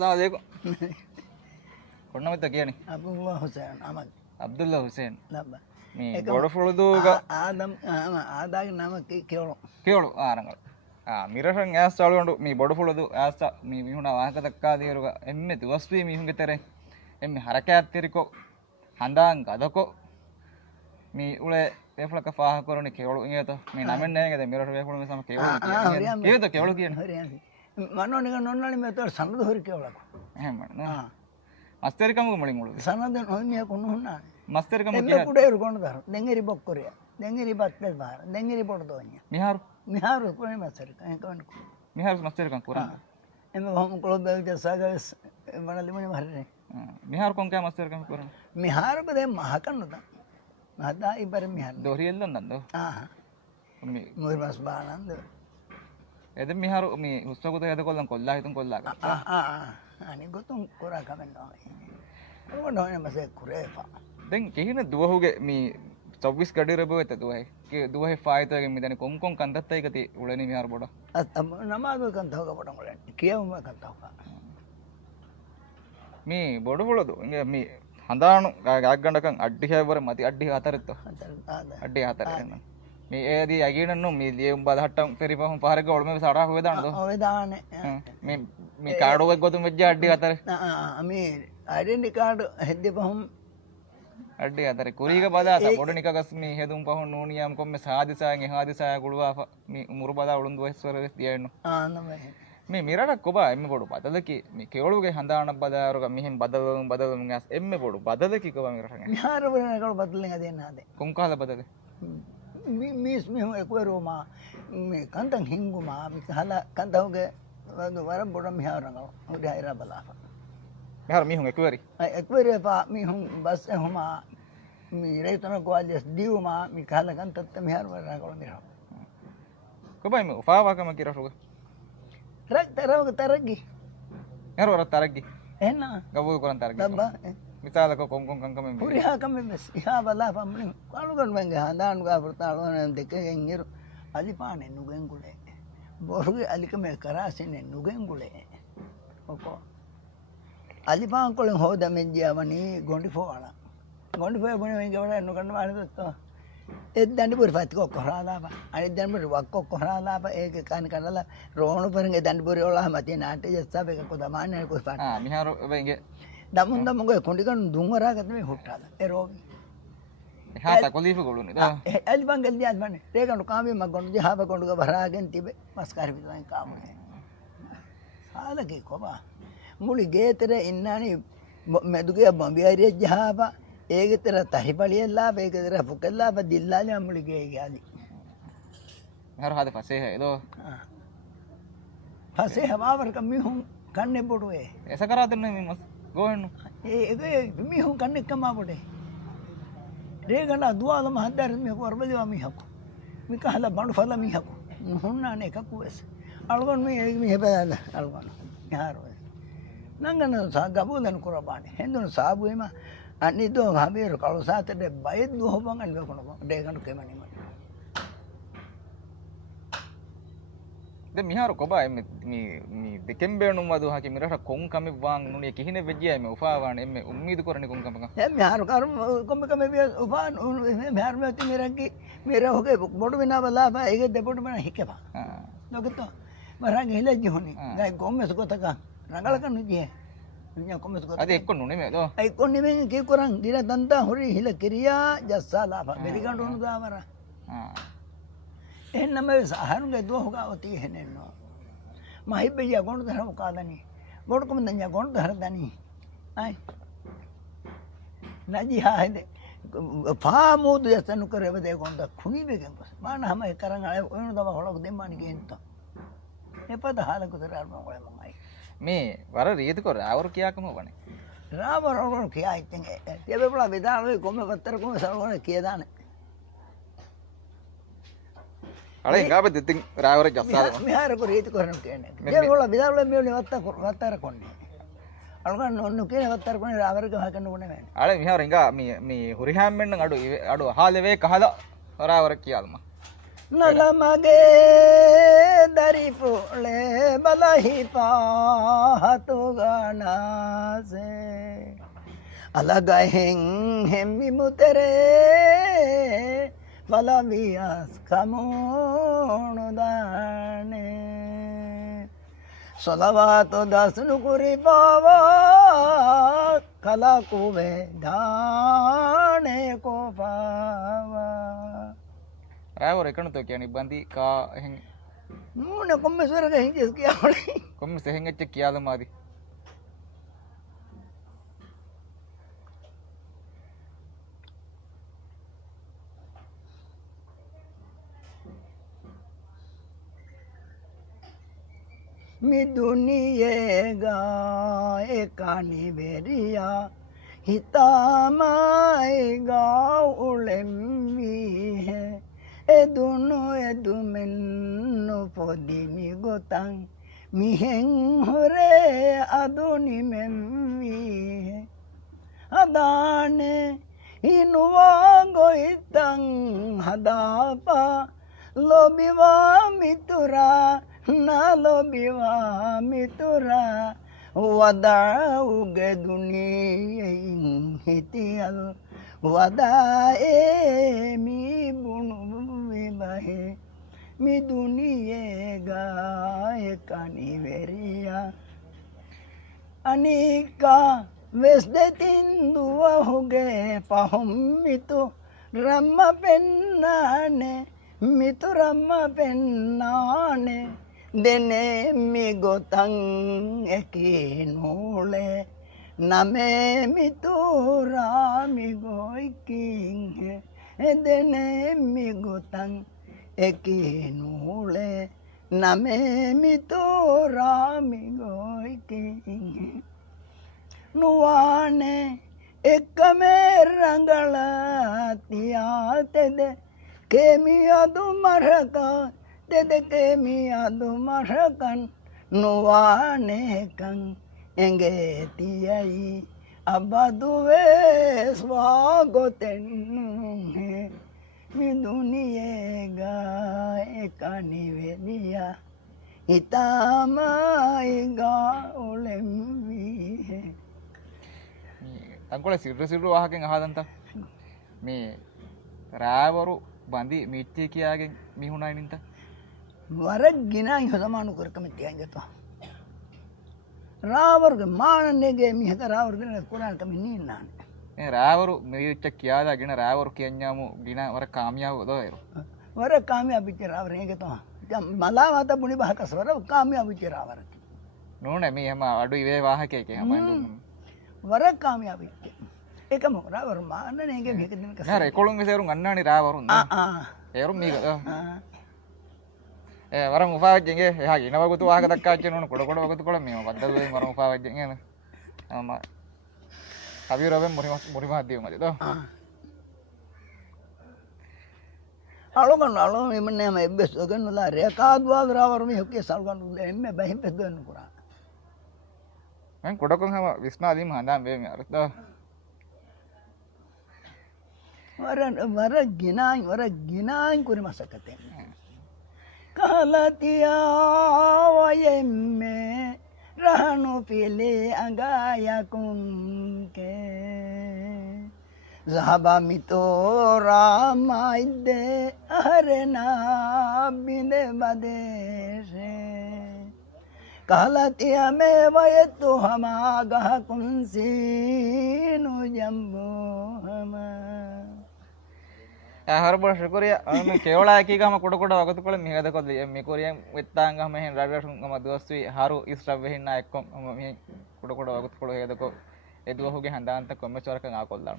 अस्सलाम वालेकुम කොන්න මෙත කියන්නේ අබුල්ලා හුසේන් අමල් අබ්දුල්ලා හුසේන් නබ්බ මේ බොඩෆුළුදුග ආදාගේ නම කියවලු කියවලු ආරංගල මිරහන් ඇස් చాලුවඬු මේ බොඩෆුළුදු ඇස් මේ මිහුණ වාහක දක්කා දීරුග එම්මෙ දුවස්වී මිහුන්ගේ තරේ එම්මೆ ಹರಕಯಾತ್ತಿರಿಕೋ ಹಂದಾಂಗ ಅದಕೋ ಮೀ ಉಳೆ ವೇಫಳಕ ಫಾಹ ಕೊರನಿ ಕೇವಳು ಇಂಗೇತ ಮೀ ನಮೆನ್ ನೇಗದೆ ಮಿರಟ ವೇಫಳು ಮೆ ಸಮ ಕೇವಳು ಕೇವದು ಕೇವಳು ಕಿಯನ ಮನೋನಿಗ ನೊನ್ನಳಿ ಮೆ ತೋರ್ ಸಣ್ಣದು ಹೊರಿ ಕೇವಳಕು එහෙම නේ මස්තරිකම මුලින් මුළු සනද නොනිය කොන්න හොන්නා මස්තරිකම කිය කුඩේරු කොන්න දර දෙංගිරි බොක්කොරිය දෙංගිරි බත්පෙල් බාර දෙංගිරි පොඩ දෝනිය මිහාරු කොනේ මස්තරික එකවන්න මිහාරු මස්තරිකම් පුරා එම වහම කොළොත් බෙල් ජසාගස් වණලි මනේ මරනේ මිහාරු කොන් කෑ මස්තරිකම් පුරා මිහාරු බදේ මහකන්නද මහදා ඉබර මිහාරු දොරියෙල්ලන් නන්ද මේ මොර්මස් බානන්ද එද මිහාරු මේ උස්සකුත යද කොල්ලන් කොල්ලා හිතුන් කොල්ලා අනේ ගොතුන් කොරා කමෙන්නවා ඕනෝනේ මසේ කුරේපා දැන් කිහින දුවහුගේ මේ 24 කඩිර බෙත දුවයි කි දුවහේ ෆායිතගේ මිදනේ කොම් කොම් කන්දත් එකති උලනේ මිහාරු බොඩ නමාදු කන්තවක බොඩ මොලේ කියවම කන්තවක මේ බොඩ බොලදු ඉංගේ මේ හඳාණු ගාක් ගණකන් අඩ්ඩි හැවර මති අඩ්ඩි හතරෙත්ත අඩ්ඩි හතරෙන්න මේ ඒදී අගිනන්නු මේ ලියුම් බදහට්ටම් පෙරිපහම් පාරක ඔල්මේ සඩා හොය දාන්නද ඔය දාන්නේ මේ කාඩුවක් ගොතුම් වෙච්ච අඩ්ඩි හතර මේ ඩෙන්ටි කාඩ් හෙද්දපහම් අඩ්ඩි හතර කුරීක බදාත පොඩ නිකගස් මේ හෙදුම් පහන් නෝනියම් කොම්මේ සාදිසායන් එහාදිසාය කුළුවා මේ මුරු බදා උළුඳු වෙස්වර වෙස් දියන්න මේ මිරටක් කොබා එම්මෙ පොඩු බදලකි මේ කෙවලුගේ හඳානක් බදාරුග මෙහෙන් බදවම් ගස් එම්මෙ පොඩු බදලකි කොබා මිරටක් මිහාර වරනකල බදලෙන් අදෙන්න හදේ කොම් කාල බදලේ මිස් මෙහු එක්වරුමා මේ කන්තන් හිංගුමා මේ කහලා කන්තවගේ වර බොඩ මිහාරංගව උඩ හයිරා බලාපා මිහාර මිහුන් එක්වරපා මිහුන් බස් එහුමා මේ රේතන ගෝල්ස් දිවුමා මේ කහලා කන්තත් මිහාර වරනකල මිහාර කොබයි මේ උපාවාකම කිරසුග රක් තරවක තරගි හරවර තරගි එහෙනම් ගබුල් කරන් තරගි දබ්බා මිතාලක කොම් කොම් කංකම මේ පුරිහා කම මෙස් ඉහා බලාපා මනි කලුගන් මංගේ හඳාන් ගා පුරතාලෝන දෙකෙන් ඉරු අලිපානේ නුගෙන් ගුලේ බොරුගේ අලිකම කරාසිනේ නුගෙන් ගුලේ ඔකෝ අලිපාන් කොලෙන් හොද මෙජ්ජවනි ගොඩි ෆෝලා ගොඩි ෆෝ බොනේ මං ගවන නුකන්න මානදත්ත එත් දඬුපුර පත්කෝ කොහරාලා අනිත් දඬුපුර වක්කෝ කොහරාලා ඒක කන කනලා රෝහණු පරංගේ දඬුපුර වල මතේ නාට්‍ය ජස්සබ එක කොදමාන්නේ කොස් පාට මිහාරු වෙගේ දමුන් දමුගේ කොණ්ඩිකන් දුන්වරාගත මේ හොට්ටාල ඒ රෝගි එහා තකොලීප ගොළුනේ දා එල්බන් ගල්දියත් මන්නේ රේකණු කාමේ මග ගොණ්ඩු ජහබ ගොණ්ඩුක බරාගෙන තිබේ මස්කාරි විතරයි කාමනේ ආලගේ කොබා මුලි ගේතර ඉන්නානි මෙදුගේ බම්බියරිය ජහබ ඒකතර තරිපලියලා ඒකතර පුකල්ලා බදිල්ලාලි මුලි ගේ ගියාලි හර හද පස්සේ හේදෝ පස්සේ හමාවර කම්මිහුන් කන්නේ බොඩුවේ එස කරා දෙන්නේ මේ මස් ගෝහෙන්නු ඒ මිහුන් කන්නේ කමා බොඩේ රේගණ දුවාලම හදර මේ වරබලිවා මිහකු මිකහලා බණු ෆල මිහකු හොන්නානේ එකකු වෙස් අල්ගොන් මේ බෑල අල්ගොන් යාරෝ නංගන සාගබුලන් කරබානේ හෙන්දුන සාබුෙම අනිදෝ හැබේර කලසාතේ බයෙත් දුහබන් අල්ග කොනකො රේගණ කෙමනි මට de miharu koba mi dekembe num wadu haki mirata kon kame wang nuni kihine vejjai me ufawan emme ummidu korani kon kama miharu karum komme kame be ufan miharu me ti miragi mera hoge bodu bina bala ba ege de bodu bana hikeba loketo marang hele jihoni gai komme sukotaka rangala kan je nya komme sukotaka ade ekkon nune me do ekkon nime ki korang dira danta hori hila kiriya jassala ba merigandu nu dawara එහෙනම් මේ සහරුගේ දුවහුගාවති හෙනෙන්නෝ මහිබ්බිය ගොණු දරව කාදනි ගොඩකම දඤ්ඤා ගොණු දරදනි අය නජි හායිද පාමුදු යසනු කරව දෙ ගොණ්ඩ කුනි බෙගෙන් පස් මාන හැම කරන් අය ඔයන දව හොලක දෙම්මානි ගෙන්ත එපද හාලක දරාම ඔය මමයි මේ වර රීති කර ආවර කියාකම වනේ රාවර ඔරන් කියා ඉතින් තෙබේ බලා බෙදාලේ කොම පතර කොම සල්වන කියදාන අනේ ගාබෙ දෙතින් රාවර ජස්සාද මිහාර කෝ රීති කරන කියන්නේ ඒගොල්ලෝ විදාවල මෙවලි වත්තර කොන්නේ අලගන්න ඔන්න කියන වත්තර කොන්නේ රාවර ගහ කරන්න ඕනේ නෑ අනේ මිහාර ඉංගා මේ හුරිහාම් මෙන්න අඩු අහලේ වේ කහලා රාවර කියාල්ම නලමගේ දරිපුලේ බලහිපාහතු ගනාසේ අලගහෙන් හෙම්බිමුතරේ පලවියස් කමුණුදානේ සොලවාතො දසුණු කුරිපාවා කලකුවේ දානේ කෝපාවා රෑවර එකනතෝ කියන ඉබ්බන්ති කා එහෙන් නූන කොම්මස්වරක හිජස් කියාවනේ කොම්ම සෙහෙන් එච්ච කියාද මාදි මිදුනියේගා එකනිවෙරියා හිතාමයිගා උලෙම්වීහ එදුනු එදුමෙන්නු පොදිමි ගොතන් මිහෙන් හොරේ අදුනිමෙම්වීහ අදානේ ඉනුවාගොයිතන් හදාපා ලොබිවා මිතුරා නලොබිවා මිතුරා වදා උගෙදුනියෙන් හිටියල් වදා ඒමි බුණු විබහේ මිදුනියේ ගායකනිවෙරියා අනිකා වෙස් දෙතින් දුවහුගේ පහොම්මිතු රම්ම පෙන්නානේ මිතුරම්ම පෙන්නානේ දෙනේ මිගොතන් එකේ නූලේ නමේ මිතුරාමිගොයිකින් එදෙනේ මිගොතන් එකේ නූලේ නමේ මිතුරාමිගොයිකින් නුවානේ එකමේ රංගල තියාතෙද කෙමියදු මරකා දෙද කෙමියදු මරකන් නුවානේකන් එගේ තියයි අබදුවේ ස්වාගොතෙන් මිදුනියේ ගායකනිවෙදියා හිතාමයිගා උලෙම්වීහ තංකොල සිරු වාහකෙන් අහදන්ත මේ රෑවරු බඳි මිට්ටිය කියාගෙන් මිහුණයි නින්ත වරක් ගෙනයි හොදමානු කරකමතියන්ගතුවා රාවර්ග මානන්නේගේ මිහත රාවර්ගන කුරාන්කම නීන්නානේ රෑවරු මිරිච්ච කියාදාගෙන රෑවරු කියඥාමු ගින වර කාමියාව දොයරු වර කාමියා පිච්ච රාවරේගතුවා මලා මත බුණි බහකස් වර කාමියා පිච්ච රාවර නෝනේ මේ හැම අඩු ඉවේ වාහකයක හැම වර කාමියා පිච්ච ඒකම රාවර මානන්නේගේ මිහක දිනක නෑ රෙකොළුන් විසරුන් අන්නානි රෑවරුන් ඒරුම් මේක වර මුපාවජ්ජගේ එහා ගෙනවගුතු වාහක දක්කාච්ච නෝන කොට කොට වගතු කොළ මේ වද්දදුවේ වර මුපාවජ්ජෙන් එන මම අවිරවෙන් මුරි මහද්දිය මදිද අලුගන් අලු මෙන්නම එබ්බස් ගන්නලා රේකාද්වාද රාවර මිහකේ සල්ගන් එම්මේ බහින් පෙද්දන්න පුරා මං කොටකොන් හැම විස්නාදීම හඳාම් වේ මේ අරද වර ගෙනායි කුරි මසකතේ කලතියා වයෙම්මේ රහනු පිලේ අඟායකුන්කේ Zahaba mitora maide arena binde badeshe Kahalatia me vayetu hama gaha kunsi nu jambu hama හරබ ශුකරිය අන්න කෙවලා එකීගම කොට කොට වගතුකොල මිහද කොද මේ කොරියන් වෙත්තාංග මෙහෙන් රඩවසුන්ගම දුවස්වි හරු ඉස්රබ් වෙහින්න එක්කොම මෙහෙන් කොට කොට වගතුකොල හේදකො එදුවහුගේ හඳාන්ත කොම්මචරකන් ආකොල්ලන්න